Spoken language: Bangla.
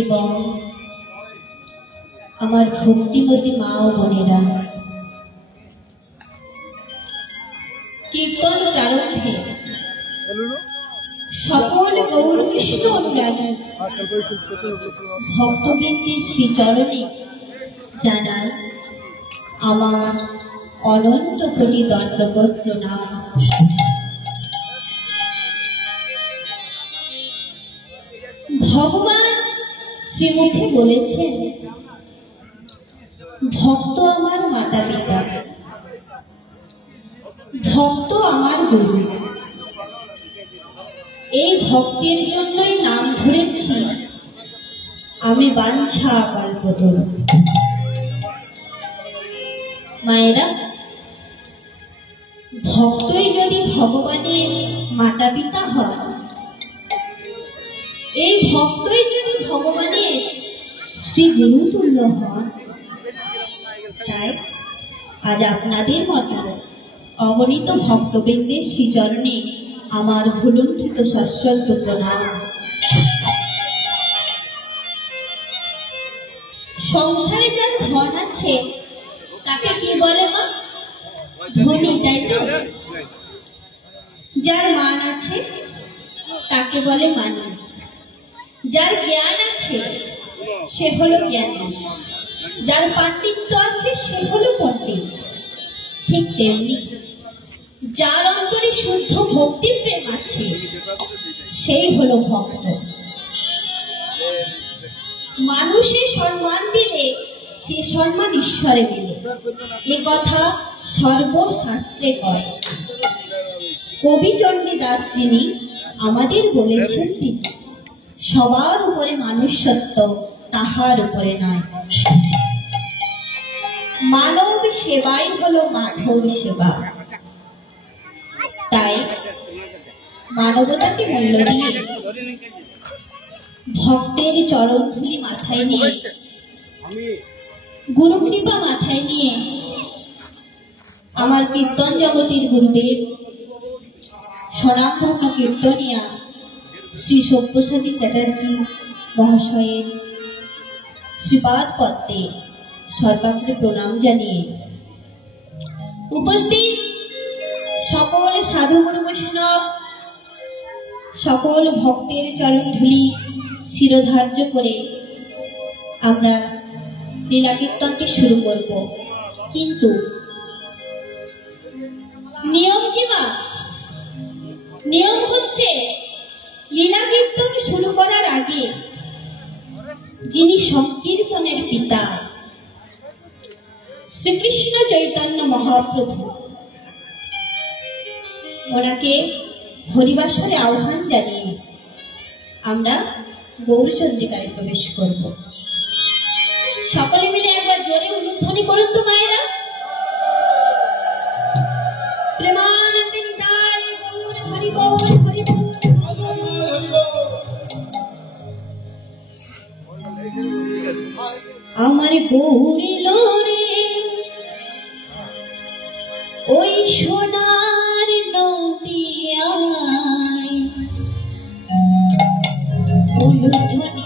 এবং আমার ভক্তিমতী মা ও বোনেরা, কীর্তন প্রারম্ভে সকল গৌর কৃষ্ণ অনুরাগী ভক্তবৃন্দের শ্রীচরণে জানাই আমার অনন্ত কোটি দণ্ডবৎ প্রণাম। ভগবান শ্রীমুখে বলেছেন, ভক্ত আমার মাতা পিতা, ভক্ত আমার গুরু। এই ভক্তের জন্যই নাম ধরেছি আমি বাঞ্ছা কল্পতরু। মায়েরা, ভক্তই যদি ভগবানের মাতা পিতা হয়, এই ভক্তই যদি ভগবানের শ্রী গুরুতুল্য হন, তাই আজ আপনাদের মতো অগণিত ভক্তবৃন্দের শ্রীচরণে আমার ভুলুণ্ঠিত শাশ্বত প্রণাম। সংসারে যার ধন আছে তাকে কি বলে মা? ধনী, তাই তো? যার মান আছে তাকে বলে মানি। যার জ্ঞান আছে সে হলো জ্ঞানী, যার পাণ্ডিত্য আছে সে হলো পণ্ডিত। ঠিক তেমনি যার অন্তরে শুদ্ধ ভক্তি প্রেম আছে সেই হলো ভক্ত। মানুষের সম্মান দিলে সে সম্মান ঈশ্বরে মেলে, এ কথা সর্বশাস্ত্রে কয়। কবি চণ্ডীদাস যিনি আমাদের বলেছেন, সবার উপরে মানুষ সত্য, তাহার উপরে নয়। মানব সেবাই হলো মাধব সেবা। তাই মানবতাকে মূল্য দিয়ে ভক্তের চরণধুলি মাথায় নিয়ে, গুরু কৃপা মাথায় নিয়ে আমার কীর্তন জগতের গুরুদেব স্বনামধন্য কীর্তনিয়া শ্রী সব্যসাচী চ্যাটার্জি মহাশয়ের শ্রীপাদ পদ্মে সর্বাগ্রে প্রণাম জানিয়ে উপস্থিত সকল সাধু গুরু বৈষ্ণব, সকল ভক্তের চরণধুলি শিরোধার্য করে আমরা লীলা কীর্তনটি শুরু করব। কিন্তু নিয়ম কি মা? নিয়ম হচ্ছে লীলা কীর্তন শুরু করার আগে যিনি সংকীর্তনের পিতা শ্রীকৃষ্ণ চৈতন্য মহাপ্রভু, ওনাকে হরিবাসরে আহ্বান জানিয়ে আমরা গৌরচন্দ্রিকায় প্রবেশ করব। সকলে মিলে একবার জোরে উলুধ্বনি করুন তো মায়েরা। প্রেমানন্দে নিতাই গৌর হরি বল, হরি বল। আমার গৌরী লোরে ওই সোনার নদিয়ায় উলুধ্বনি